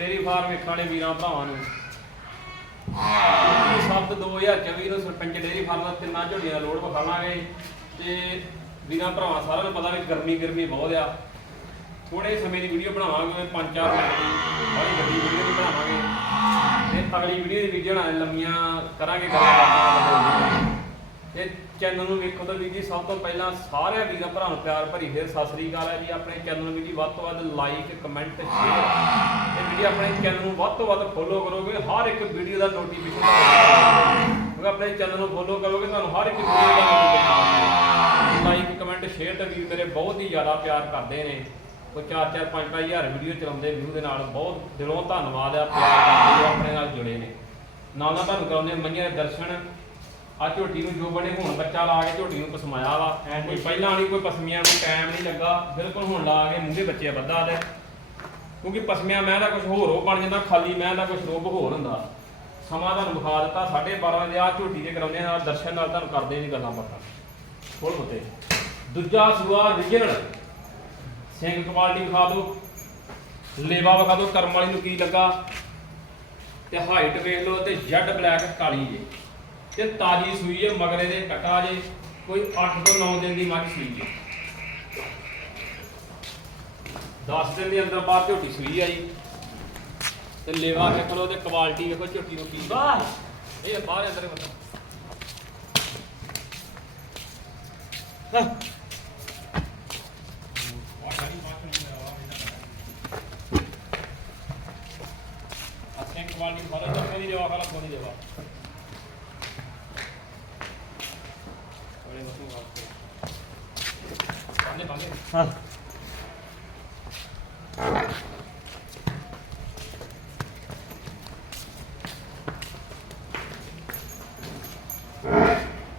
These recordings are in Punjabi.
ਡੇਰੀ ਫਾਰਮ ਵੇਖਣ ਵਾਲੇ ਵੀਰਾਂ ਭਰਾਵਾਂ ਨੂੰ। ਇਹ ਸਬਤ 2024 ਨੂੰ ਸਰਪੰਚ ਡੇਰੀ ਫਾਰਮ ਦਾ ਤਿੰਨਾਂ ਝੋਟੀਆਂ ਦਾ ਲੋਡ ਵਿਖਾਵਾਂਗੇ ਤੇ ਵੀਰਾਂ ਭਰਾਵਾਂ ਸਾਰਿਆਂ ਨੂੰ ਪਤਾ ਵੀ ਗਰਮੀ ਗਰਮੀ ਬਹੁਤ ਆ। ਥੋੜੇ ਸਮੇਂ ਦੀ ਵੀਡੀਓ ਬਣਾਵਾਂਗੇ 5-4 ਮਿੰਟ ਦੀ। ਬੜੀ ਵੱਡੀ ਵੀਡੀਓ ਵੀ ਬਣਾਵਾਂਗੇ। ਤੇ ਅਗਲੀ ਵੀਡੀਓ ਦੀ ਵੀਡੀਓ ਨਾਲ ਲੰਮੀਆਂ ਕਰਾਂਗੇ ਗੱਲਾਂ ਬਾਤਾਂ। ਚੈਨਲ ਨੂੰ ਵੇਖੋ ਤਾਂ ਵੀਰ ਜੀ, ਸਭ ਤੋਂ ਪਹਿਲਾਂ ਸਾਰਿਆਂ ਵੀਰਾਂ ਭਰਾ ਨੂੰ ਪਿਆਰ ਭਰੀ ਫਿਰ ਸਤਿ ਸ੍ਰੀ ਅਕਾਲ ਹੈ ਜੀ। ਆਪਣੇ ਚੈਨਲ ਨੂੰ ਵੀਰ ਜੀ ਵੱਧ ਤੋਂ ਵੱਧ ਲਾਈਕ ਕਮੈਂਟ ਸ਼ੇਅਰ ਤੇ ਵੀਰ ਜੀ, ਆਪਣੇ ਚੈਨਲ ਨੂੰ ਵੱਧ ਤੋਂ ਵੱਧ ਫੋਲੋ ਕਰੋਗੇ, ਹਰ ਇੱਕ ਵੀਡੀਓ ਦਾ ਨੋਟੀਫਿਕੇਸ਼ਨ ਕਿਉਂਕਿ ਆਪਣੇ ਚੈਨਲ ਨੂੰ ਫੋਲੋ ਕਰੋਗੇ, ਤੁਹਾਨੂੰ ਹਰ ਇੱਕ ਵੀਡੀਓ ਦਾ ਨੋਟੀਫਿਕੇਸ਼ਨ ਲਾਈਕ ਕਮੈਂਟ ਸ਼ੇਅਰ ਤੇ ਵੀਰ ਮੇਰੇ ਬਹੁਤ ਹੀ ਜ਼ਿਆਦਾ ਪਿਆਰ ਕਰਦੇ ਨੇ। ਕੋਈ 4-4 5-5 ਹਜ਼ਾਰ ਵੀਡੀਓ ਚਲਾਉਂਦੇ ਵਿਊ ਦੇ ਨਾਲ। ਬਹੁਤ ਦਿਲੋਂ ਧੰਨਵਾਦ ਆ ਪਿਆਰ ਕਰਦੇ ਆਪਣੇ ਨਾਲ ਜੁੜੇ ਨੇ। ਨਾਲ ਨਾਲ ਤੁਹਾਨੂੰ ਕਰਾਉਂਦੇ ਮਈਆਂ ਦਰਸ਼ਨ। ਆ ਝੋਟੀ ਨੂੰ ਜੋ ਬਣੇ ਹੁਣ ਬੱਚਾ ਲਾ ਕੇ ਝੋਟੀ ਨੂੰ ਪਸਮਾਇਆ ਵਾ ਐ ਕੋਈ ਪਹਿਲਾਂ ਨਹੀਂ, ਕੋਈ ਪਸਮੀਆਂ ਨੂੰ ਟਾਈਮ ਨਹੀਂ ਲੱਗਾ, ਬਿਲਕੁਲ ਹੁਣ ਲਾ ਕੇ ਮੂੰਹੇ ਬੱਚੇ ਵੱਧਾ ਦੇ ਕਿਉਂਕਿ ਪਸਮੀਆਂ ਮੈਂ ਦਾ ਕੁਝ ਹੋਰ, ਉਹ ਬਣ ਜਾਂਦਾ, ਖਾਲੀ ਮੈਂ ਦਾ ਕੁਝ ਰੂਪ ਹੋਰ ਹੁੰਦਾ। ਸਮਾਂ ਤੁਹਾਨੂੰ ਵਿਖਾ ਦਿੱਤਾ 12:30 ਵਜੇ ਆ ਝੋਟੀ ਦੇ ਕਰਾਉਂਦੇ ਨਾਲ ਦਰਸ਼ਨ ਨਾਲ ਤੁਹਾਨੂੰ ਕਰਦੇ ਜੀ ਗੱਲਾਂ ਬਾਤਾਂ। ਖੋਲ ਬਤੇ ਦੂਜਾ ਸੂਆ origignal ਸਿੰਘ ਕੁਆਲਿਟੀ ਵਿਖਾ ਦਿਓ। ਲੇਵਾ ਵਿਖਾ ਦਿਓ, ਕਰਮ ਵਾਲੀ ਨੂੰ ਕੀ ਲੱਗਾ? ਤੇ ਹਾਈਟ ਵੇਖ ਲਓ ਤੇ ਜੈਡ ਬਲੈਕ ਕਾਲੀ ਜੇ। ਤੇ ਤਾਜੀ ਸੂਈ ਹੈ ਮਗਰੇ ਦੇ ਕਟਾ ਜੇ ਕੋਈ 8 ਤੋਂ 9 ਦਿਨ ਦੀ ਮੱਝ ਸੂਈ ਜੇ। 10 ਦਿਨ ਦੇ ਅੰਦਰ ਬਾਹਰ ਝੋਟੀ ਸੂਈ ਆ ਜੀ ਤੇ ਲੇਵਾ ਵੇਖ ਲਓ ਤੇ ਕੁਆਲਿਟੀ ਵੇਖੋ ਝੋਟੀ ਨੂੰ ਕੀ ਬਾਹਰ ਇਹ ਬਾਹਰ ਅੰਦਰ ਮਤਲਬ। ਅੱਛੇ ਕੁਆਲਿਟੀ ਫ਼ਰਕ ਤਾਂ ਕੋਈ ਦੇਵਾ ਖਾਲਾ ਕੋਈ ਦੇਵਾ ਬੜੇ ਵਸੂ ਵਾਸਤੇ ਪਾਣੇ ਪਾਣੇ ਹਾਂ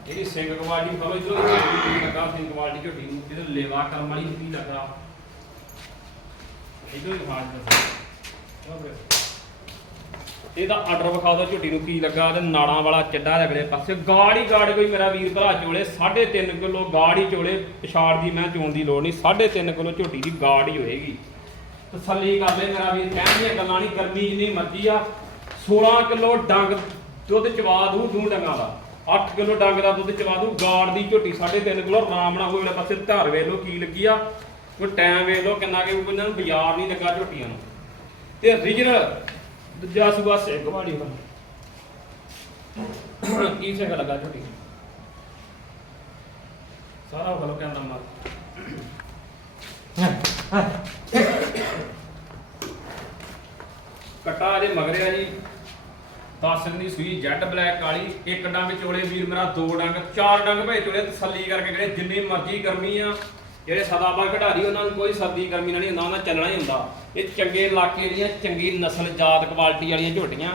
ਇਹਦੀ ਸਿੰਘ ਕੁਆਲਿਟੀ ਫੜੋ ਇਧਰੋਂ ਦੀ ਲੱਗਾ ਸਿੰਘ ਕੁਆਲਿਟੀ ਝੋਟੀ ਨੂੰ। ਜਿਹਦੇ ਲੇਵਾ ਕਰਮ ਵਾਲੀ ਨੂੰ ਲੱਗਾ ਇਧਰੋਂ ਹੀ ਫਾੜ। ਇਹਦਾ ਆਰਡਰ ਵਿਖਾ ਦਿਓ ਝੋਟੀ ਨੂੰ ਕੀ ਲੱਗਾ, ਤੇ ਨਾੜਾਂ ਵਾਲਾ ਚੱਡਾ ਦੇ ਅਗਲੇ ਪਾਸੇ। ਗਾੜ ਗਾੜ ਕੋਈ ਮੇਰਾ ਵੀਰ ਭਰਾ ਚੋਲੇ 3.5 ਕਿਲੋ ਗਾੜ ਹੀ ਚੋਲੇ। ਪਿਛਾੜ ਦੀ ਮੈਂ ਚੋਣ ਦੀ ਲੋੜ ਨਹੀਂ 3.5 ਕਿਲੋ ਝੋਟੀ ਦੀ ਗਾੜ ਹੀ ਹੋਏਗੀ। ਤਸੱਲੀ ਕਰ ਲੈ ਮੇਰਾ ਵੀਰ, ਕਹਿਣ ਦੀਆਂ ਗੱਲਾਂ ਨਹੀਂ, ਗਰਮੀ ਜਿੰਨੀ ਮਰਜ਼ੀ ਆ। 16 ਕਿਲੋ ਡੰਗ ਦੁੱਧ ਚਵਾ ਦੂ ਦੂ ਡੰਗਾਂ ਦਾ। 8 ਕਿਲੋ ਡੰਗ ਦਾ ਦੁੱਧ ਚਵਾ ਦੂ, ਗਾੜ ਦੀ ਝੋਟੀ 3.5 ਕਿਲੋ, ਆਰਾਮ ਨਾਲ ਹੋਏ ਪਾਸੇ ਧਾਰ ਵੇਖ ਲਓ ਕੀ ਲੱਗੀ ਆ। ਕੋਈ ਟਾਈਮ ਵੇਖ ਲਓ ਕਿੰਨਾ ਕਿ ਇਹਨਾਂ ਨੂੰ ਬਾਜ਼ਾਰ ਨਹੀਂ ਲੱਗਾ ਝੋਟੀਆਂ ਨੂੰ। ਤੇ origignal ਦੂਜਾ ਸੂਆ ਸਿੰਘ ਵਾਲੀ। ਵਾ ਕੀ ਸਿੰਘ ਲੱਗਾ ਝੋਟੀ? ਸਾਰਾ ਗਲੋ ਕਹਿੰਦਾ ਮਾਰ। ਕਟਾ ਜੇ ਮਗਰਿਆ ਜੀ। 10 ਦੀ ਸੂਈ, ਜੈਡ ਬਲੈਕ ਕਾਲੀ, ਇੱਕ ਡੰਗ ਚੋਲੇ, ਵੀਰ ਮੇਰਾ ਦੋ ਡੰਗ, ਚਾਰ ਡੰਗ ਭੇ ਚੋਲੇ, ਤਸੱਲੀ ਕਰਕੇ ਜਿਹੜੇ ਜਿੰਨੀ ਮਰਜ਼ੀ ਗਰਮੀ ਆ, ਜਿਹੜੇ ਸਦਾਬਾ ਖਿਡਾਰੀ, ਉਹਨਾਂ ਨੂੰ ਕੋਈ ਸਰਦੀ ਗਰਮੀ ਨਾਲ ਨਹੀਂ ਹੁੰਦਾ, ਉਹਨਾਂ ਚੱਲਣਾ ਹੀ ਹੁੰਦਾ। ਇਹ ਚੰਗੇ ਇਲਾਕੇ ਦੀਆਂ ਚੰਗੀ ਨਸਲ, ਜਾਤ ਕੁਆਲਿਟੀ ਵਾਲੀਆਂ ਝੋਟੀਆਂ,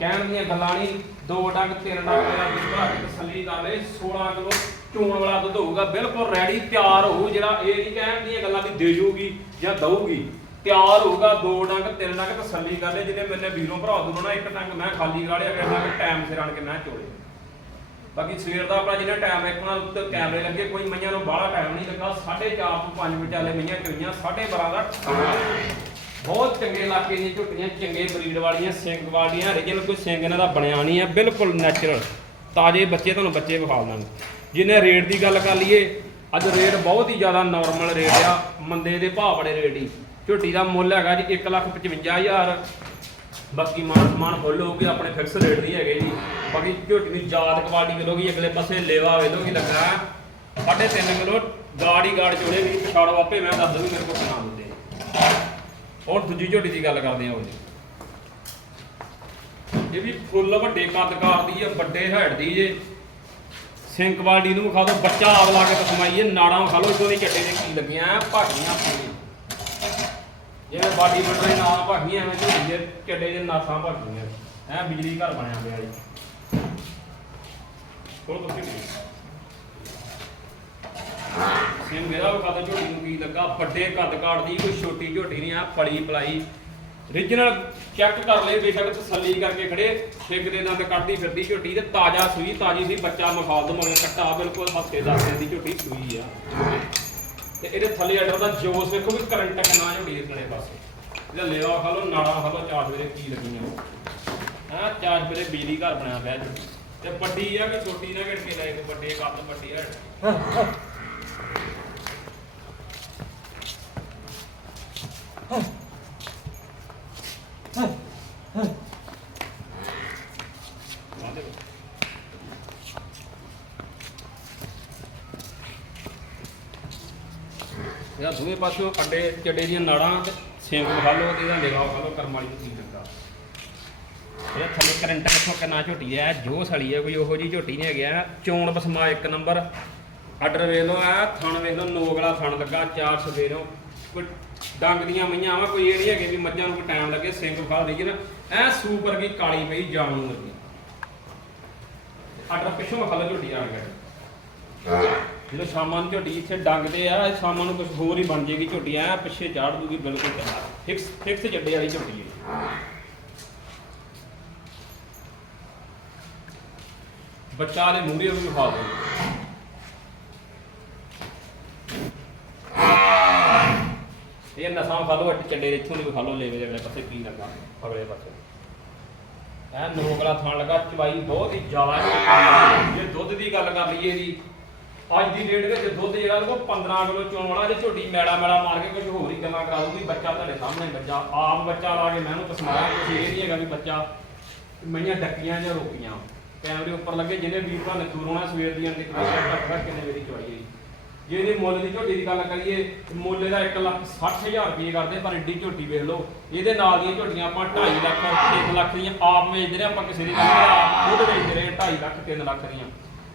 ਕਹਿਣ ਦੀਆਂ ਗੱਲਾਂ ਨਹੀਂ, ਦੋ ਡੰਗ, ਤਿੰਨ ਡੰਗ ਮੇਰਾ ਵੀਰ ਭਰਾ ਕੇ ਤਸੱਲੀ ਕਰ ਲੈ 16 ਕਿਲੋ ਚੋਣ ਵਾਲਾ ਦੁੱਧ ਹੋਊਗਾ, ਬਿਲਕੁਲ ਰੈਡੀ ਤਿਆਰ ਹੋਊ, ਜਿਹੜਾ ਇਹ ਨਹੀਂ ਕਹਿਣ ਦੀਆਂ ਗੱਲਾਂ ਵੀ ਦੇ ਜੂਗੀ ਜਾਂ ਦਊਗੀ। ਤਿਆਰ ਹੋਊਗਾ, ਦੋ ਡੰਗ, ਤਿੰਨ ਡੰਗ ਤਸੱਲੀ ਕਰ ਲੈ, ਜਿਹਨੇ ਮੈਨੇ ਵੀਰੋਂ ਭਰਾ ਦੂਰੋਂ ਨਾ ਇੱਕ ਡੰਗ ਮੈਂ ਖਾਲੀ ਗਾੜਿਆ ਅਗਲੇ ਡੰਗ ਟਾਈਮ ਸਿਰ ਆਣ ਕੇ ਮੈਂ ਚੋਲੇ। ਬਾਕੀ ਸਵੇਰ ਦਾ ਆਪਣਾ ਜਿਹੜਾ ਟਾਈਮ ਇੱਕ ਨਾਲ ਉੱਤੇ ਕੈਮਰੇ ਲੱਗੇ, ਕੋਈ ਮਈਆਂ ਨੂੰ ਬਾਹਲਾ ਟਾਈਮ ਨਹੀਂ ਲੱਗਾ 4:30 ਤੋਂ 5 ਵਿਚਾਲੇ ਮਈਆਂ ਚੋਈਆਂ 12:30 ਦਾ time। ਬਹੁਤ ਚੰਗੇ ਇਲਾਕੇ ਦੀਆਂ ਝੁੱਟੀਆਂ, ਚੰਗੇ ਬਰੀਡ ਵਾਲੀਆਂ ਸਿੰਘ ਵਾਲੀਆਂ ਰੀਜਨਲ ਕੋਈ ਸਿੰਘ ਇਹਨਾਂ ਦਾ ਬਣਿਆ ਨਹੀਂ ਹੈ, ਬਿਲਕੁਲ ਨੈਚੁਰਲ ਤਾਜ਼ੇ ਬੱਚੇ ਤੁਹਾਨੂੰ ਬੱਚੇ ਵਿਖਾ ਦਾਂਗੇ। ਜਿਹਨੇ ਰੇਟ ਦੀ ਗੱਲ ਕਰ ਲਈਏ, ਅੱਜ ਰੇਟ ਬਹੁਤ ਹੀ ਜ਼ਿਆਦਾ ਨਾਰਮਲ ਰੇਟ ਆ, ਮੰਦੇ ਦੇ ਭਾਅ ਬੜੇ ਰੇਟ ਹੀ। ਝੋਟੀ ਦਾ ਮੁੱਲ ਹੈਗਾ ਜੀ 155000 ਬਾਕੀ ਮਾਨ ਸਮਾਨ ਫੁੱਲ ਹੋਊਗੀ ਆਪਣੇ ਫਿਕਸ ਰੇਟ ਦੀ ਹੈਗੇ ਜੀ। ਬਾਕੀ ਝੋਟੀ ਦੀ ਜਾਤ ਕੁਆਲਿਟੀ ਵੇਲੋਗੀ ਅਗਲੇ ਪਾਸੇ ਲੇਵਾ ਵੇਲੋਗੀ ਲੱਗਾ। ਸਾਢੇ ਤਿੰਨ ਕਿਲੋ ਗਾੜੀ ਗਾੜ ਚੋਲੇ ਵੀ ਪਛਾੜੋ ਆਪੇ ਮੈਂ ਦੱਸ ਦੂੰ ਮੇਰੇ ਕੋਲ ਸੁਣਾ ਦਿੰਦੇ ਹੁਣ ਦੂਜੀ ਝੋਟੀ ਦੀ ਗੱਲ ਕਰਦੇ ਹਾਂ ਜੀ। ਇਹ ਵੀ ਫੁੱਲ ਵੱਡੇ ਕੱਦਕਾਰ ਦੀ ਹੈ ਵੱਡੇ ਹੈਡ ਦੀ ਜੇ। ਸਿੰਘ ਕੁਆਲਿਟੀ ਨੂੰ ਵਿਖਾ ਦਿਓ, ਬੱਚਾ ਆਪ ਲਾ ਕੇ ਤਸਮਾਈਏ ਨਾੜਾਂ ਵਿਖਾ ਲਓ ਇਦੋਂ ਦੀ ਚੱਡੇ ਦੇ ਕੀ ਲੱਗੀਆਂ, ਭਾਗੀਆਂ ਪੂਰੀ ਜਿਵੇਂ ਬਾਡੀ ਬਿਲਡਰ ਦੇ ਨਾਲ ਭਾਗੀਆਂ ਐਵੇਂ ਝੋਟੀ ਦੇ ਚੱਡੇ ਦੇ ਨਾਸਾਂ ਭਾਗੀਆਂ ਐ ਬਿਜਲੀ ਘਰ ਬਣਿਆ ਪਿਆ ਜੀ। ਕੋਲ ਤੁਸੀਂ ਸਿੰਘ ਮੇਰਾ ਵਿਖਾ ਦਿਓ ਝੋਟੀ ਨੂੰ ਕੀ ਲੱਗਾ? ਵੱਡੇ ਕੱਦ ਕਾੜ ਦੀ ਕੋਈ ਛੋਟੀ ਝੋਟੀ ਨਹੀਂ ਆ ਪਲੀ ਪਲਾਈ origignal ਚੈੱਕ ਕਰ ਲੈ ਬੇਸ਼ੱਕ ਤਸੱਲੀ ਕਰਕੇ ਖੜੇ। ਛਿੱਗ ਦੇ ਦੰਦ ਕੱਢਦੀ ਫਿਰਦੀ ਝੋਟੀ ਤੇ ਤਾਜ਼ਾ ਸੂਈ, ਤਾਜ਼ੀ ਸੀ, ਬੱਚਾ ਮਖਾਲ ਦੋ ਕੱਟਾ, ਬਿਲਕੁਲ ਹਫ਼ਤੇ ਦਸ ਦੀ ਝੋਟੀ ਸੂਈ ਆ। ਤੇ ਇਹਦੇ ਥੱਲੇ ਅਡਰ ਦਾ ਜੋਸ ਵੇਖੋ ਵੀ ਕਰੰਟ ਕਿੰਨਾ ਝੋਟੀ ਦੇ ਥੱਲੇ ਪਾਸੇ ਇਹਦਾ ਲੇਵਾ ਖਾ ਲਓ, ਨਾੜਾ ਖਾ ਲਓ ਚਾਰ ਵੇਲੇ ਕੀ ਲੱਗੀਆਂ। ਹਾਂ ਚਾਰ ਵੇਲੇ ਬਿਜਲੀ ਘਰ ਬਣਿਆ ਪਿਆ ਤੇ ਵੱਡੀ ਆ ਕਿ ਛੋਟੀ ਨਾ ਘੜ ਲੈ ਕੇ ਵੱਡੇ ਕੱਦ ਵੱਡੀ ਆ। ਆਹ ਦੇਖੋ। ਇਹਦਾ ਦੋਵੇਂ ਪਾਸਿਓਂ ਅੱਡੇ ਚੱਡੇ ਦੀਆਂ ਨਾੜਾਂ ਤੇ ਸਿੰਗ ਖਾ ਲਓ ਤੇ ਇਹਦਾ ਲੇਵਾ ਖਾ ਲਓ, ਕਰਮ ਵਾਲੀ ਨੂੰ ਕੀ ਲੱਗਾ ਇਹ ਥੱਲੇ ਕਰੰਟ ਕਿੱਥੋਂ ਕਿੰਨਾ ਝੋਟੀ ਹੈ ਜੋ ਸਲੀ ਹੈ ਕੋਈ ਉਹੋ ਜੀ ਝੋਟੀ ਨਹੀਂ ਹੈਗਾ ਚੋਣ ਬਸਮਾ ਇੱਕ ਨੰਬਰ ਆਰਡਰ ਵੇਖ ਲਓ ਆ, ਥਣ ਵੇਖ ਲਓ ਨੋਗਲਾ ਥਣ ਲੱਗਾ, ਚਾਰ ਸਵੇਰੋਂ ਕੋਈ ਡੰਗ ਦੀਆਂ ਮਈਆਂ ਵਾ, ਕੋਈ ਇਹ ਨਹੀਂ ਹੈਗੇ ਵੀ ਮੱਝਾਂ ਨੂੰ ਕੋਈ ਟਾਈਮ ਲੱਗੇ ਸਿੰਗ ਖਾ ਦੇਈਏ ਨਾ। ਐ ਸੂਪਰ ਵਰਗੀ ਕਾਲੀ ਪਈ ਜਾਣ ਨੂੰ ਲੱਗੀ ਆਰਡਰ ਪਿੱਛੋਂ ਖਾ ਲਓ ਝੋਟੀ ਆ ਗਿਆ ਜਦੋਂ ਸ਼ਾਮਾਂ ਨੂੰ ਝੋਟੀ ਇੱਥੇ ਡੰਗਦੇ ਆ ਸ਼ਾਮਾਂ ਨੂੰ ਕੁਝ ਹੋਰ ਹੀ ਬਣ ਜੇਗੀ ਝੋਟੀ, ਐ ਪਿੱਛੇ ਝਾੜ ਦੂਗੀ, ਬਿਲਕੁਲ ਤਿਆਰ। ਫਿਕਸ ਫਿਕਸ ਜੱਡੇ ਵਾਲੀ ਝੋਟੀ ਹੈ। ਬੱਚਾ ਦੇ ਮੂਹਰੇ ਵੀ ਵਿਖਾ ਦੋ। ਇਹ ਨਸਾਂ ਖਾ ਲਓ ਚੱਡੇ ਇੱਥੋਂ ਦੀ ਵਿਖਾ ਲਓ, ਲੇਵੇ ਦੇ ਅਗਲੇ ਪਾਸੇ ਕੀ ਲੱਗਾ, ਅਗਲੇ ਪਾਸੇ। ਐ ਨੋਗਲਾ ਥਾਣ ਲੱਗਾ, ਚਵਾਈ ਬਹੁਤ ਹੀ ਜ਼ਿਆਦਾ ਹੈ ਦੁੱਧ ਦੀ ਗੱਲ ਕਰ ਲਈਏ ਇਹਦੀ ਅੱਜ ਦੀ ਡੇਟ ਵਿੱਚ ਦੁੱਧ ਜਿਹੜਾ ਉਹ 15 ਕਿਲੋ ਚੋਣ ਵਾਲਾ, ਜੇ ਝੋਟੀ ਮੈੜਾ ਮੈੜਾ ਮਾਰ ਕੇ ਕੁਝ ਹੋਰ ਹੀ ਗੱਲਾਂ ਕਰਾ ਦੂਗੀ ਬੱਚਾ ਤੁਹਾਡੇ ਸਾਹਮਣੇ ਬੱਚਾ, ਆਪ ਬੱਚਾ ਲਾ ਕੇ ਮੈਨੂੰ ਪਸਮਾਇਆ ਕੁਝ ਇਹ ਨਹੀਂ ਹੈਗਾ ਵੀ ਬੱਚਾ ਮਈਆਂ ਡੱਕੀਆਂ ਜਾਂ ਰੋਕੀਆਂ। ਕੈਮਰੇ ਉੱਪਰ ਲੱਗੇ, ਜਿਹਨੇ ਵੀਰ ਭਾ ਨੇ ਦੂਰੋਂ ਸਵੇਰ ਦੀਆਂ ਨਿਕਲਿਆ ਘੱਟ ਕਿੰਨੇ ਵੇਰੀ ਚਵਾਈ ਹੈ ਜੇ ਇਹਦੀ ਮੁੱਲ ਦੀ ਝੋਟੀ ਦੀ ਗੱਲ ਕਰੀਏ ਤੇ ਮੁੱਲ ਇਹਦਾ 1 ਲੱਖ 60 ਹਜ਼ਾਰ ਰੁਪਏ ਕਰਦੇ, ਪਰ ਏਡੀ ਝੋਟੀ ਵੇਖ ਲਓ, ਇਹਦੇ ਨਾਲ ਦੀਆਂ ਝੋਟੀਆਂ ਆਪਾਂ 2.5 ਲੱਖ 1 ਲੱਖ ਦੀਆਂ ਆਪ ਵੇਚਦੇ ਰਹੇ ਆਪਾਂ ਕਿਸੇ ਦੀ ਗੱਲ ਨਹੀਂ, ਆਪ ਖੁਦ ਵੇਚਦੇ ਰਹੇ 2.5 ਲੱਖ 3 ਲੱਖ ਦੀਆਂ।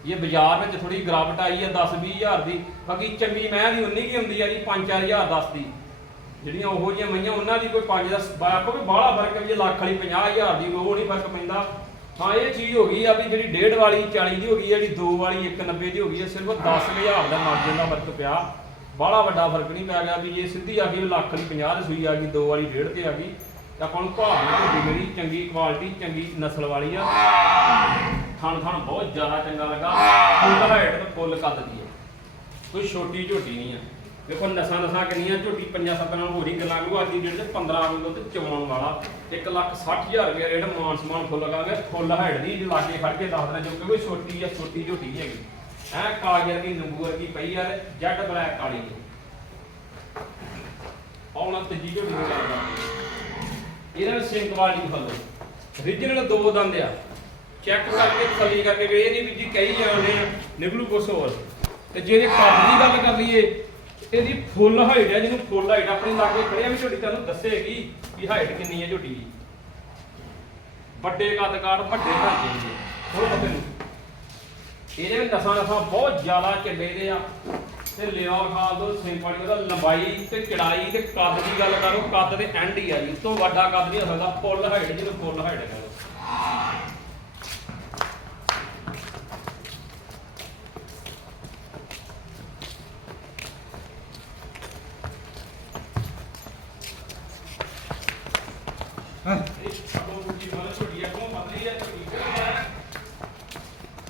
ਇਹ ਬਾਜ਼ਾਰ ਵਿੱਚ ਥੋੜੀ ਗਿਰਾਵਟ ਆਈ ਹੈ 10 20 ਹਜ਼ਾਰ ਦੀ, ਬਾਕੀ ਚੰਗੀ ਮੈਂ ਦੀ ਉਨੀ ਕੀ ਹੁੰਦੀ ਆ ਜੀ 5-4 ਹਜ਼ਾਰ 10 ਦੀ। ਜਿਹੜੀਆਂ ਉਹੋ ਜਿਹੀਆਂ ਮਈਆਂ, ਉਹਨਾਂ ਦੀ ਕੋਈ 5 10 ਬਾਕੋ ਵੀ ਬਾਹਲਾ ਫ਼ਰਕ ਹੈ ਵੀ ਜੇ ਲੱਖ ਵਾਲੀ 50 ਹਜ਼ਾਰ ਦੀ, ਉਹ ਨਹੀਂ ਫ਼ਰਕ ਪੈਂਦਾ। ਹਾਂ, ਇਹ ਚੀਜ਼ ਹੋ ਗਈ ਆ ਵੀ ਜਿਹੜੀ ਡੇਢ ਵਾਲੀ 40 ਦੀ ਹੋ ਗਈ ਆ, ਜਿਹੜੀ 2 ਵਾਲੀ 190 ਦੀ ਹੋ ਗਈ ਹੈ ਸਿਰਫ 10000 ਦਾ ਮਾਰਜਨ ਦਾ ਫ਼ਰਕ ਪਿਆ। ਬਾਹਲਾ ਵੱਡਾ ਫ਼ਰਕ ਨਹੀਂ ਪੈ ਗਿਆ ਵੀ ਜੇ ਸਿੱਧੀ ਆ ਗਈ ਲੱਖ ਦੀ 50 ਦੀ ਸੂਈ ਆ ਗਈ 2 ਵਾਲੀ ਡੇਢ ਤੇ ਆ ਗਈ। ਤਾਂ ਆਪਾਂ ਨੂੰ ਭਾਅ ਨਾਲ ਚੰਗੀ ਕੁਆਲਿਟੀ ਚੰਗੀ ਨਸਲ ਵਾਲੀ ਆ। ਥਣ ਥਣ ਬਹੁਤ ਜ਼ਿਆਦਾ ਚੰਗਾ ਲੱਗਾ। ਫੁੱਲ ਹਾਈਟ ਤੇ ਫੁੱਲ ਕੱਦ ਦੀ ਹੈ ਕੋਈ ਛੋਟੀ ਝੋਟੀ ਨਹੀਂ ਆ। ਦੇਖੋ ਨਸਾਂ ਨਸਾਂ ਕਿੰਨੀਆਂ ਝੋਟੀ ਪੰਜਾਂ ਸੱਤਾਂ ਨਾਲ ਹੋਰੀ ਗੱਲਾਂ ਕਰੂ। ਅੱਜ ਦੀ 'ਚ 15 ਕਿਲੋ ਤੇ ਚਵਾਉਣ ਵਾਲਾ। 1 ਲੱਖ 60 ਹਜ਼ਾਰ ਰੁਪਏ ਰੇਟ ਮਾਨ ਸਮਾਨ ਫੁੱਲ ਲਗਾਗੇ ਫੁੱਲ ਹਾਈਟ ਦੀ ਜੇ ਲਾਗੇ ਫੜ ਕੇ ਦੱਸ ਦੇਣਾ ਜੋ ਕਿ ਕੋਈ ਛੋਟੀ ਆ ਛੋਟੀ ਝੋਟੀ ਨਹੀਂ ਹੈਗੀ। ਐ ਕਾਗਰ ਦੀ ਨੰਬੂ ਵਰਗੀ ਪਈ ਆ ਜੈਟ ਬਲੈਕ ਕਾਲੀ ਦੀ ਆਉਣਾ ਤੀਜੀ ਝੋਟੀ ਦੀ ਗੱਲ ਕਰਦੇ ਸਿੰਕ ਫੁੱਲ। ਰੀਜਨਲ ਦੋ ਦੰਦ ਆ। ਚੈੱਕ ਕਰਕੇ ਤਸੱਲੀ ਕਰਕੇ ਵੀ ਇਹ ਨਹੀਂ ਵੀ ਜੀ ਕਈ ਜਾਂਦੇ ਆ, ਨਿਕਲੂ ਕੁਛ ਹੋਰ। ਤੇ ਜੇ ਇਹਦੇ ਕੱਦ ਦੀ ਗੱਲ ਕਰ ਲਈਏ, ਇਹਦੀ ਫੁੱਲ ਹਾਈਟ ਹੈ ਜਿਹਨੂੰ ਫੁੱਲ ਹਾਈਟ ਆਪਣੇ ਲਾਗੇ ਖੜਿਆ ਵੀ ਝੋਟੀ, ਤੁਹਾਨੂੰ ਦੱਸੇਗੀ ਕਿ ਹਾਈਟ ਕਿੰਨੀ ਹੈ ਝੋਟੀ ਦੀ। ਵੱਡੇ ਕੱਦ ਕਾਠ ਵੱਡੇ ਢਾਂਚੇ ਦੇ ਹੋਰ ਪਤਾ ਨਹੀਂ। ਇਹਦੇ ਵਿੱਚ ਨਸਾਂ ਨਸਾਂ ਬਹੁਤ ਜ਼ਿਆਦਾ ਚੱਲੇ ਦੇ ਆ। ਤੇ ਲਿਆ ਖਾ ਦੋ ਸਿੰਪਲ ਉਹਦਾ ਲੰਬਾਈ ਤੇ ਚੜਾਈ ਤੇ ਕੱਦ ਦੀ ਗੱਲ ਕਰੋ, ਕੱਦ ਦੇ ਐਂਡ ਹੀ ਆ ਜੀ ਤੋਂ ਵੱਡਾ ਕੱਦ ਨਹੀਂ ਹੋ ਸਕਦਾ ਫੁੱਲ ਹਾਈਟ ਜਿਹਨੂੰ ਫੁੱਲ ਹਾਈਟ ਕਹਿੰਦੇ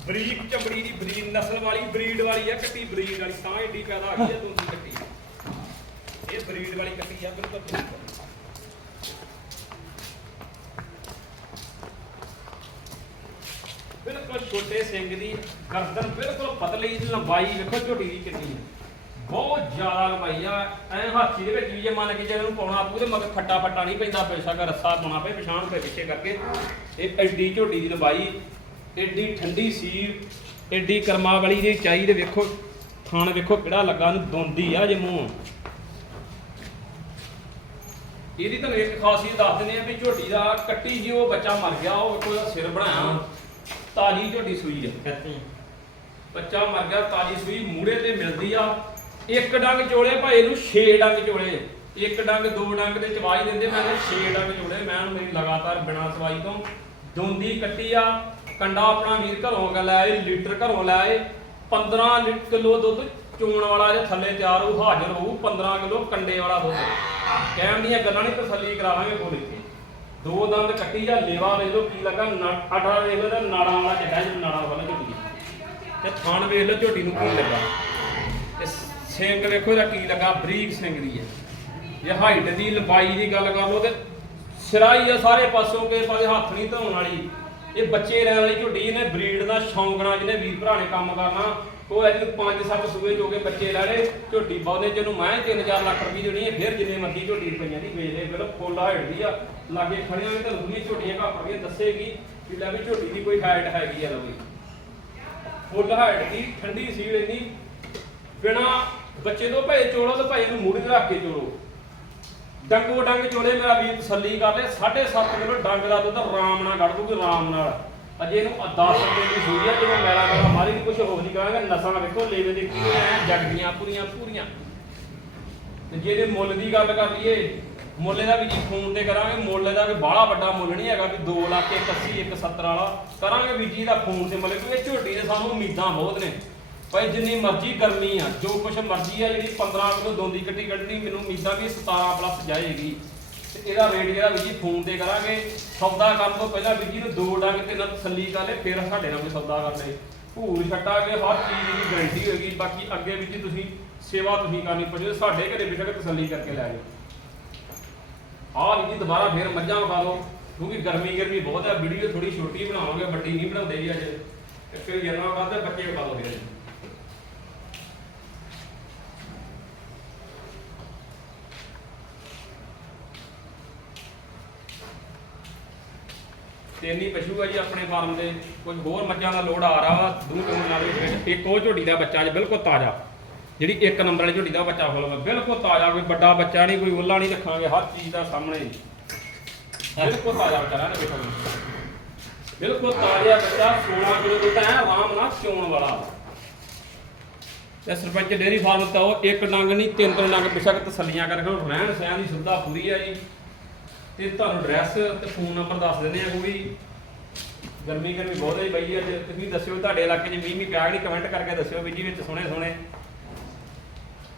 ਬਰੀਕ ਚਮੜੀ ਦੀ ਬਰੀਡ ਨਸਲ ਵਾਲੀ, ਬਰੀਡ ਵਾਲੀ ਆ, ਕੱਟੀ ਬਰੀਡ ਵਾਲੀ, ਤਾਂ ਏਡੀ ਪੈਦਾ ਆ ਗਈ ਆ ਦੋਂਦੀ ਕੱਟੀ। ਇਹ ਬਰੀਡ ਵਾਲੀ ਕੱਟੀ ਆ, ਬਿਲਕੁਲ ਬਰੀਡ ਬਿਲਕੁਲ ਛੋਟੇ ਸਿੰਘ ਦੀ ਗਰਦਨ ਬਿਲਕੁਲ ਪਤਲੀ, ਲੰਬਾਈ ਵੇਖੋ ਝੋਟੀ ਦੀ ਕਿੰਨੀ ਹੈ ਬਹੁਤ ਜ਼ਿਆਦਾ ਲੰਬਾਈ ਆ ਐ ਹਾਥੀ ਦੇ ਵਿੱਚ ਵੀ ਜੇ ਮੰਨ ਕੇ ਜੇ ਇਹਨੂੰ ਪਾਉਣਾ ਪੂਰੇ ਮਗਰ ਖੱਟਾ ਫੱਟਾ ਨਹੀਂ ਪੈਂਦਾ ਬੇਸ਼ੱਕ ਰੱਸਾ ਪਾਉਣਾ ਪਏ ਪਛਾਣ ਤੇ ਪਿੱਛੇ ਕਰਕੇ। ਇਹ ਐਡੀ ਝੋਟੀ ਦੀ ਲੰਬਾਈ ਐਡੀ ਠੰਡੀ ਸੀਰ ਐਡੀ ਕਰਮਾ ਵਾਲੀ ਦੀ ਚਾਈ ਦੇ ਵੇਖੋ ਥਣ ਵੇਖੋ ਕਿਹੜਾ ਲੱਗਾ ਨੂੰ ਦੋਂਦੀ ਆ ਜੇ ਮੂੰਹ। ਇਹਦੀ ਤਾਂ ਇੱਕ ਖਾਸੀਅਤ ਦੱਸ ਦਿੰਦੇ ਆ ਵੀ ਝੋਟੀ ਦਾ ਕੱਟੀ ਜੀ ਉਹ ਬੱਚਾ ਮਰ ਗਿਆ ਉਹ ਵੇਖੋ ਸਿਰ ਬਣਾਇਆ। ਤਾਜੀ ਝੋਟੀ ਸੂਈ ਆ। ਬੱਚਾ ਮਰ ਗਿਆ ਤਾਜੀ ਸੂਈ ਮੂੜੇ ਤੇ ਮਿਲਦੀ ਆ। ਇੱਕ ਡੰਗ ਚੋਲੇ ਭਾਈ ਇਹਨੂੰ 6 ਡੰਗ ਚੋਲੇ। ਇੱਕ ਡੰਗ, ਦੋ ਡੰਗ ਦੇ ਚਵਾਈ ਦਿੰਦੇ, ਮੈਂ 6 ਡੰਗ ਚੋਲੇ। ਮੈਂ ਉਹਨੂੰ ਮੇਰੀ ਲਗਾਤਾਰ ਬਿਨਾਂ ਸਵਾਈ ਤੋਂ ਦੋਂਦੀ ਕੱਟੀ ਆ, ਕੰਡਾ ਆਪਣਾ ਵੀਰ ਘਰੋਂ ਗ ਲੈ ਆਏ, ਲੀਟਰ ਘਰੋਂ ਲੈ ਆਏ। 15 ਕਿਲੋ ਦੁੱਧ ਚੋਣ ਵਾਲਾ ਜੇ ਥੱਲੇ ਤਿਆਰ ਹੋ ਹਾਜ਼ਰ ਹੋਊ 15 ਕਿਲੋ ਕੰਡੇ ਵਾਲਾ ਦੁੱਧ। ਕਹਿਣ ਦੀਆਂ ਗੱਲਾਂ ਨਹੀਂ, ਤਸੱਲੀ ਕਰਾਵਾਂਗੇ ਕੋਲ ਇੱਥੇ ਦੋ ਦੰਦ ਕੱਟੀ ਆ, ਲੇਵਾ ਵੇਖ ਲੋ ਕੀ ਲੱਗਾ, ਨਾ- ਆਟਾ ਵੇਖ ਲਓ ਇਹਦਾ ਨਾੜਾਂ ਵਾਲਾ ਜੱਡਾ ਜਿਹਨੂੰ ਨਾੜਾਂ ਵਾਲਾ ਝੋਟੀ ਤੇ ਥਣ ਵੇਖ ਲਓ ਝੋਟੀ ਨੂੰ ਕੀ ਲੱਗਾ। ਸਿੰਗ ਵੇਖੋ ਇਹਦਾ ਕੀ ਲੱਗਾ, ਬਰੀਕ ਸਿੰਗ ਦੀ ਹੈ। ਜੇ ਹਾਈਟ ਦੀ ਲੰਬਾਈ ਦੀ ਗੱਲ ਕਰ ਲਓ ਤੇ ਸਿਰਾਈ ਆ ਸਾਰੇ ਪਾਸੋਂ ਕੇ ਪਾਸੇ ਹੱਥ ਨਹੀਂ ਧੋਣ ਵਾਲੀ। ਇਹ ਬੱਚੇ ਰਹਿਣ ਵਾਲੀ ਝੋਟੀ ਇਹਨੇ ਬਰੀਡ ਦਾ ਸ਼ੌਂਕ ਜਿਹਨੇ ਵੀਰ ਭਰਾ ਨੇ ਕੰਮ ਕਰਨਾ, ਉਹ ਐ ਪੰਜ ਸੱਤ ਸੂਏ ਜੋ ਕੇ ਬੱਚੇ ਲੈਣੇ ਝੋਟੀ ਬਹੁਨੇ ਜਿਹਨੂੰ ਮੈਂ 3-4 ਲੱਖ ਰੁਪਏ ਦੇਣੀ ਹੈ, ਫਿਰ ਜਿੰਨੇ ਮਰਜ਼ੀ ਝੋਟੀ ਰੁਪਈਆਂ ਦੀ ਵੇਚ ਦੇ ਬਿਲਕੁਲ ਫੁੱਲ ਹਾਈਟ ਦੀ ਆ। ਲਾਗੇ ਖੜਿਆਂ ਵੀ ਤੁਹਾਨੂੰ ਦੁਨੀਆ ਝੋਟੀਆਂ ਘਾਪੜ ਦੱਸੇਗੀ ਕਿ ਲੈ ਵੀ ਝੋਟੀ ਦੀ ਕੋਈ ਹਾਈਟ ਹੈਗੀ ਆ ਲਵੇ। ਫੁੱਲ ਹਾਈਟ ਦੀ, ਠੰਡੀ ਸੀਲ ਇੰਨੀ, ਬਿਨਾ ਬੱਚੇ ਤੋਂ ਭਾਏ ਚੋਲੋ ਤੇ ਭਾਈ ਨੂੰ ਮੂੜੀ ਰੱਖ ਕੇ ਚੋਲੋ। ਡੰਗੋ ਡੰਗ ਚੋਲੇ, ਮੇਰਾ ਵੀਰ ਤਸੱਲੀ ਕਰ ਲੈ 7.5 ਕਿਲੋ ਡੰਗ ਦਾ ਦੁੱਧ ਆਰਾਮ ਨਾਲ ਕੱਢ ਦੂਗੀ, ਆਰਾਮ ਨਾਲ। ਅਜੇ ਇਹਨੂੰ 10 ਰੁਪਏ ਦੀ ਸੂਈ ਆ, ਜਿਵੇਂ ਮੈਲਾ ਮੈਲਾ ਮਾਰੀ ਕੁਝ ਹੋਰ ਨਹੀਂ ਕਰਾਂਗੇ, ਨਸਾਂ ਵੇਖੋ, ਲੇਵੇ ਦੇ ਕੀ ਐ ਜਗਦੀਆਂ ਪੂਰੀਆਂ ਪੂਰੀਆਂ। ਤੇ ਜੇ ਮੁੱਲ ਦੀ ਗੱਲ ਕਰ ਲਈਏ, ਮੁੱਲ ਦਾ ਵੀ ਜੀ ਫੋਨ ਤੇ ਕਰਾਂਗੇ, ਮੁੱਲ ਦਾ ਵੀ ਬਾਹਲਾ ਵੱਡਾ ਮੁੱਲ ਨਹੀਂ ਹੈਗਾ ਵੀ 2 ਲੱਖ 180 170 ਵਾਲਾ। ਕਰਾਂਗੇ ਵੀ ਜੀ ਦਾ ਫੋਨ ਤੇ ਮੁੱਲ, ਕਿਉਂਕਿ ਝੋਟੀ ਦੇ ਸਾਨੂੰ ਉਮੀਦਾਂ ਬਹੁਤ ਨੇ। ਭਾਈ ਜਿੰਨੀ ਮਰਜ਼ੀ ਗਰਮੀ ਆ, ਜੋ ਕੁਛ ਮਰਜ਼ੀ ਆ, ਜਿਹੜੀ 15 ਕਿਲੋ ਦੋਂਦੀ ਕੱਟੀ ਕੱਢਣੀ, ਮੈਨੂੰ ਉਮੀਦਾਂ ਵੀ 17 ਪਲੱਸ ਜਾਏਗੀ। ਤੇ ਇਹਦਾ ਰੇਟ ਜਿਹੜਾ ਵੀ ਜੀ ਫੋਨ ਤੇ ਕਰਾਂਗੇ। ਸੌਦਾ ਕਰਨ ਤੋਂ ਪਹਿਲਾਂ ਵੀ ਜੀ ਨੂੰ ਦੋ ਡੰਗ ਤੇ ਨਾਲ ਤਸੱਲੀ ਕਰ ਲੈ, ਫਿਰ ਸਾਡੇ ਨਾਲ ਕੋਈ ਸੌਦਾ ਕਰ ਲੈ। ਭੂਰ ਛੱਟਾ ਹਰ ਚੀਜ਼ ਦੀ ਗਾਰੰਟੀ ਹੋਏਗੀ। ਬਾਕੀ ਅੱਗੇ ਵੀ ਜੀ ਤੁਸੀਂ ਸੇਵਾ ਤੁਸੀਂ ਕਰਨੀ ਪਵੇ ਸਾਡੇ ਘਰੇ ਵੀ ਤੱਕ ਤਸੱਲੀ ਕਰਕੇ ਲੈ ਜਾਓ। ਆਹ ਵੀ ਜੀ ਦੁਬਾਰਾ ਫੇਰ ਮੱਝਾਂ ਵਿਖਾ ਲਓ, ਕਿਉਂਕਿ ਗਰਮੀ ਗਰਮੀ ਬਹੁਤ ਹੈ ਵੀਡੀਓ ਥੋੜੀ ਛੋਟੀ ਬਣਾਵਾਂਗੇ, ਵੱਡੀ ਨਹੀਂ ਬਣਾਉਂਦੇ ਜੀ ਅੱਜ। ਤੇ ਫਿਰ ਜਨਾ ਕਰਦੇ ਬੱਚੇ ਵਿਖਾ ਲਓ ਫਿਰ ਤੇ ਇੰਨੀ ਪਸ਼ੂ ਆ ਜੀ ਆਪਣੇ ਫਾਰਮ ਦੇ, ਕੁਝ ਹੋਰ ਮੱਝਾਂ ਦਾ ਲੋਡ ਆ ਰਿਹਾ ਵਾ ਦੂਰ ਤੋਂ ਨਾਲ ਵਿੱਚ ਇੱਕ ਉਹ ਝੋਟੀ ਦਾ ਬੱਚਾ ਜੀ, ਬਿਲਕੁਲ ਤਾਜ਼ਾ। ਜਿਹੜੀ ਇੱਕ ਨੰਬਰ ਵਾਲੀ ਝੋਟੀ ਦਾ ਬੱਚਾ ਫੁੱਲ ਵਾ, ਬਿਲਕੁਲ ਤਾਜ਼ਾ, ਕੋਈ ਵੱਡਾ ਬੱਚਾ ਨਹੀਂ, ਕੋਈ ਉੱਲਾ ਨਹੀਂ ਰੱਖਾਂਗੇ, ਹਰ ਚੀਜ਼ ਦਾ ਸਾਹਮਣੇ। ਬਿਲਕੁਲ ਤਾਜ਼ਾ ਬੱਚਾ ਨਾ ਵੇਖੋ ਬਿਲਕੁਲ ਤਾਜ਼ਾ ਬੱਚਾ 16 ਕਿਲੋ ਦੁੱਧ ਹੈ ਆਰਾਮ ਨਾਲ ਚੋਣ ਵਾਲਾ। ਤੇ ਸਰਪੰਚ ਡੇਰੀ ਫਾਰਮ ਤੋਂ ਉਹ ਇੱਕ ਡੰਗ ਨਹੀਂ, ਤਿੰਨ ਤਿੰਨ ਡੰਗ ਪਿਛਾ ਤਸੱਲੀਆਂ ਕਰਕੇ ਰਹਿਣ ਸਹਿਣ ਦੀ ਸੁਵਿਧਾ ਪੂਰੀ ਆ ਜੀ। ਤੇ ਤੁਹਾਨੂੰ ਐਡਰੈਸ ਤੇ ਫੋਨ ਨੰਬਰ ਦੱਸ ਦਿੰਦੇ ਆ ਕੋਈ ਗਰਮੀ ਗਰਮੀ ਬਹੁਤ ਹੈ ਬਈ ਅੱਜ। ਤੁਸੀਂ ਦੱਸਿਓ ਤੁਹਾਡੇ ਇਲਾਕੇ 'ਚ ਮੀਂਹ ਮੀਂਹ ਪਿਆ ਕਿ ਨਹੀਂ? ਕਮੈਂਟ ਕਰਕੇ ਦੱਸਿਓ ਵੀ ਜੀ ਵਿੱਚ ਸੋਹਣੇ ਸੋਹਣੇ।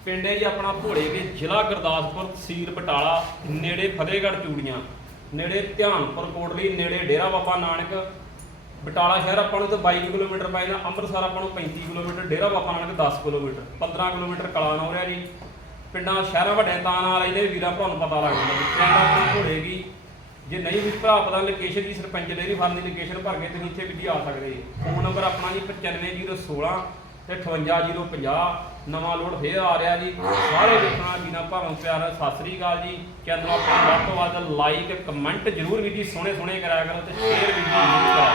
ਪਿੰਡ ਹੈ ਜੀ ਆਪਣਾ ਭੋਲੇ ਕੇ ਜ਼ਿਲ੍ਹਾ ਗੁਰਦਾਸਪੁਰ ਤਹਿਸੀਲ ਬਟਾਲਾ, ਨੇੜੇ ਫਤਿਹਗੜ੍ਹ ਚੂੜੀਆਂ, ਨੇੜੇ ਧਿਆਨਪੁਰ ਕੋਟਲੀ, ਨੇੜੇ ਡੇਰਾ ਬਾਬਾ ਨਾਨਕ। ਬਟਾਲਾ ਸ਼ਹਿਰ ਆਪਾਂ ਨੂੰ ਤਾਂ 22 ਕਿਲੋਮੀਟਰ ਪੈਂਦਾ ਅੰਮ੍ਰਿਤਸਰ ਆਪਾਂ ਨੂੰ 35 kilometre, Dera Baba Nanak 10 kilometre 15 kilometre ਕਲਾਨ ਹੋ ਰਿਹਾ ਜੀ। ਪਿੰਡਾਂ ਸ਼ਹਿਰਾਂ ਵੱਡੇ ਤਾਂ ਨਾਲ ਇਹਦੇ ਵੀਰਾਂ ਭਰਾ ਨੂੰ ਪਤਾ ਲੱਗ ਜਾਂਦਾ ਵੀ ਜੇ ਨਹੀਂ ਵੀ ਭਰਾ ਪਤਾ ਲੋਕੇਸ਼ਨ ਦੀ ਸਰਪੰਚ ਡੇਰੀ ਫਾਰਮ ਦੀ ਲੋਕੇਸ਼ਨ ਭਰ ਕੇ ਤੁਸੀਂ ਇੱਥੇ ਵੀ ਆ ਸਕਦੇ। ਜੀ ਫੋਨ ਨੰਬਰ ਆਪਣਾ ਜੀ 95016 ਤੇ 58050 ਨਵਾਂ ਲੋਡ ਫੇਰ ਆ ਰਿਹਾ ਜੀ। ਸਾਰੇ ਵੇਖਣਾ ਵੀਰਾਂ ਭਰਾ ਪਿਆਰ ਸਤਿ ਸ੍ਰੀ ਅਕਾਲ ਜੀ। ਚੈਨਲ ਆਪਣਾ ਵੱਧ ਤੋਂ ਵੱਧ ਲਾਈਕ ਕਮੈਂਟ ਜ਼ਰੂਰ ਵੀ ਜੀ, ਸੋਹਣੇ ਸੋਹਣੇ ਕਰਾਇਆ ਕਰੋ ਤੇ ਸ਼ੇਅਰ ਵੀ ਜੀ ਜ਼ਰੂਰ ਕਰਾਇਆ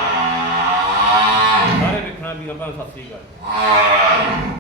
ਸਾਰੇ ਵੇਖਣਾ ਵੀਰਾਂ ਭਰਾ ਸਤਿ ਸ੍ਰੀ ਅਕਾਲ।